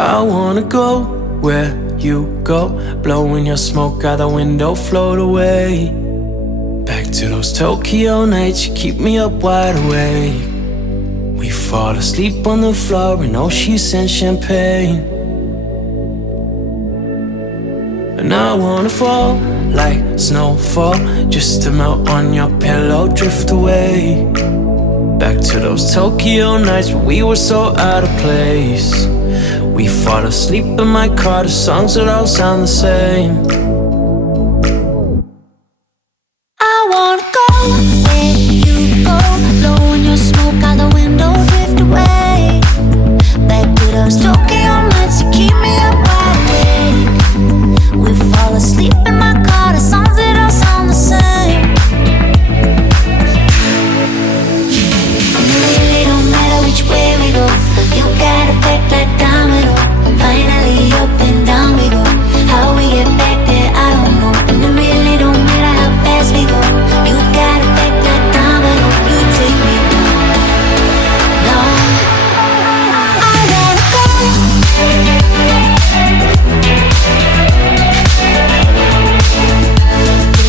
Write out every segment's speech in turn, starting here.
I wanna go where you go, blowing your smoke out the window, float away. Back to those Tokyo nights, you keep me up wide awake. We fall asleep on the floor in sheets and champagne. And I wanna fall like snowfall, just to melt on your pillow, drift away. Back to those Tokyo nights where we were so out of place. We fall asleep in my car, the songs would all sound the same. I wanna go where you go, blowing your smoke out the window, drift away. Back to those Tokyo nights, you keep me up wide awake. We fall asleep in my car, the songs that all sound the same. It really don't matter which way we go, you got it back like domino. Finally up and down we go, how we get back there I don't know. And it really don't matter how fast we go, you got it back like domino. You take me down. I wanna go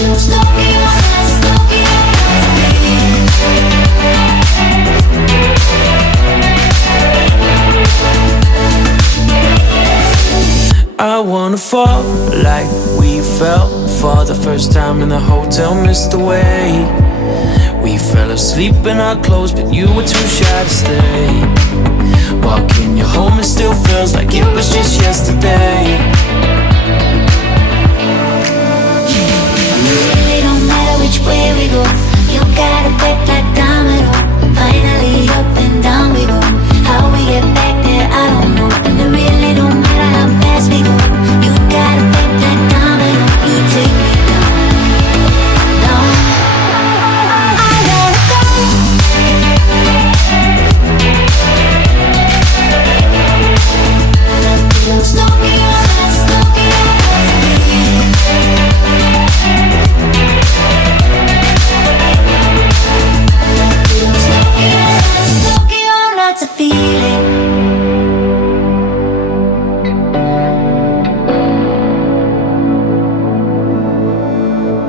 those Tokyo nights, Tokyo I wanna fall like we fell for the first time in the hotel, missed the way. We fell asleep in our clothes, but you were too shy to stay. Walking you home, it still feels like it was just yesterday. It really don't matter which way we go, you got it back like domino. Finally up and down we go, how we get back there I don't know. And it really don't matter how fast we go, you got it back like domino. You take me down, down. I wanna go those Tokyo nights, Tokyo nights, a feeling.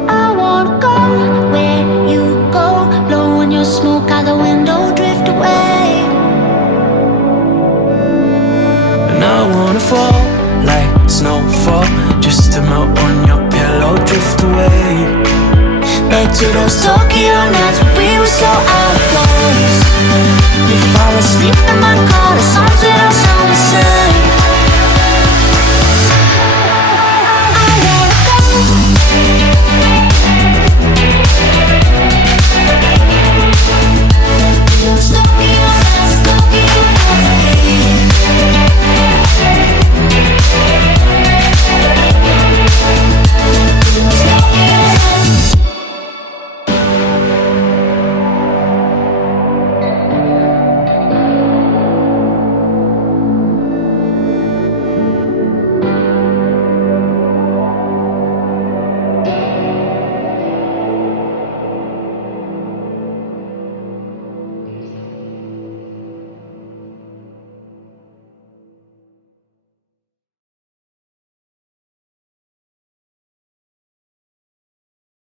I wanna go where you go, blowing your smoke out the window, drift away. And I wanna fall like snowfall, just to melt on your pillow, drift away. Back to those Tokyo nights when we were so out of place. We fall asleep in